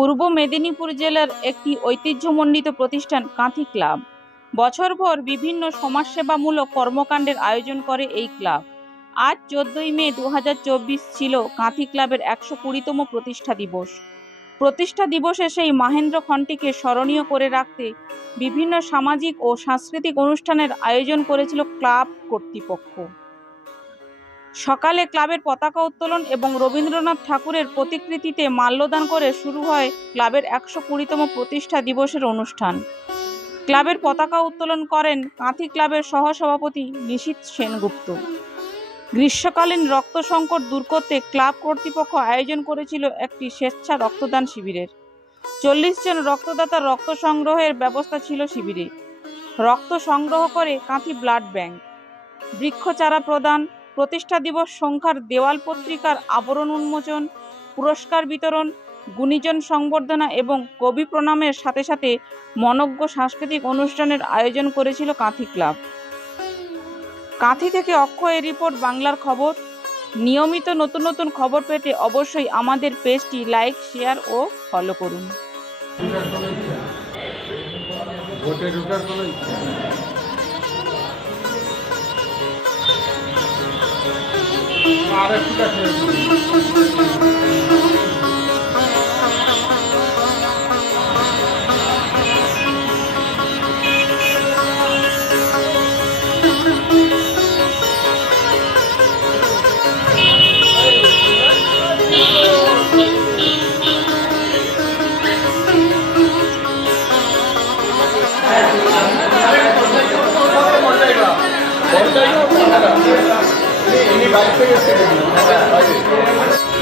পূর্ব মেদিনীপুর জেলার একটি ঐতিহ্যমণ্ডিত প্রতিষ্ঠান কাঁথি ক্লাব। বছরভর বিভিন্ন সমাজসেবামূলক কর্মকাণ্ডের আয়োজন করে এই ক্লাব। আজ 14ই মে 2024 ছিল কাঁথি ক্লাবের 120তম প্রতিষ্ঠা দিবস। প্রতিষ্ঠা দিবসে সেই মাহেন্দ্র খণ্টিকে স্মরণীয় করে রাখতে বিভিন্ন সামাজিক ও সাংস্কৃতিক অনুষ্ঠানের আয়োজন করেছিল ক্লাব কর্তৃপক্ষ। সকালে ক্লাবের পতাকা উত্তোলন এবং রবীন্দ্রনাথ ঠাকুরের প্রতিকৃতিতে মাল্যদান করে শুরু হয় ক্লাবের 120তম প্রতিষ্ঠা দিবসের অনুষ্ঠান। ক্লাবের পতাকা উত্তোলন করেন কাঁথি ক্লাবের সহসভাপতি নিশীথ সেনগুপ্ত। গ্রীষ্মকালীন রক্ত সংকট দূর করতে ক্লাব কর্তৃপক্ষ আয়োজন করেছিল একটি স্বেচ্ছা রক্তদান শিবিরের। 40 জন রক্তদাতার রক্ত সংগ্রহের ব্যবস্থা ছিল শিবিরে। রক্ত সংগ্রহ করে কাঁথি ব্লাড ব্যাংক। বৃক্ষ চারা প্রদান, প্রতিষ্ঠা দিবস সংখ্যার দেওয়াল পত্রিকার আবরণ উন্মোচন, পুরস্কার বিতরণ, গুণীজন সংবর্ধনা এবং কবি প্রণামের সাথে সাথে মনোজ্ঞ সাংস্কৃতিক অনুষ্ঠানের আয়োজন করেছিল কাঁথি ক্লাব। কাঁথি থেকে অক্ষয়ের রিপোর্ট, বাংলার খবর। নিয়মিত নতুন নতুন খবর পেতে অবশ্যই আমাদের পেজটি লাইক, শেয়ার ও ফলো করুন। ini baik sekali.